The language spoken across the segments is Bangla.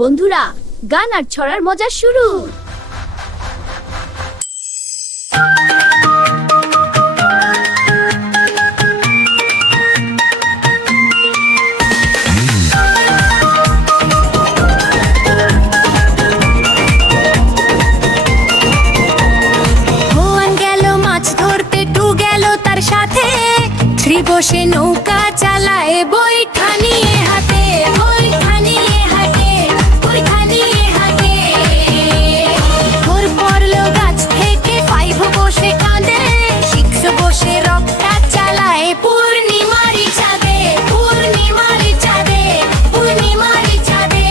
বন্ধুরা, গান আর ছড়ার মজা শুরু। বসে নৌকা চালায় বৈঠা নিয়ে হাতে, বৈঠা নিয়ে হাতে, বৈঠা নিয়ে হাতে। ভোর পড়লো গাছ থেকে, 5 বসে কাঁদে, 6 বসে রকটা চালায় পূর্ণিমারি চাঁদে, পূর্ণিমারি চাঁদে, পূর্ণিমারি চাঁদে।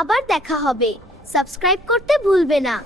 আবার দেখা হবে। সাবস্ক্রাইব করতে ভুলবে না।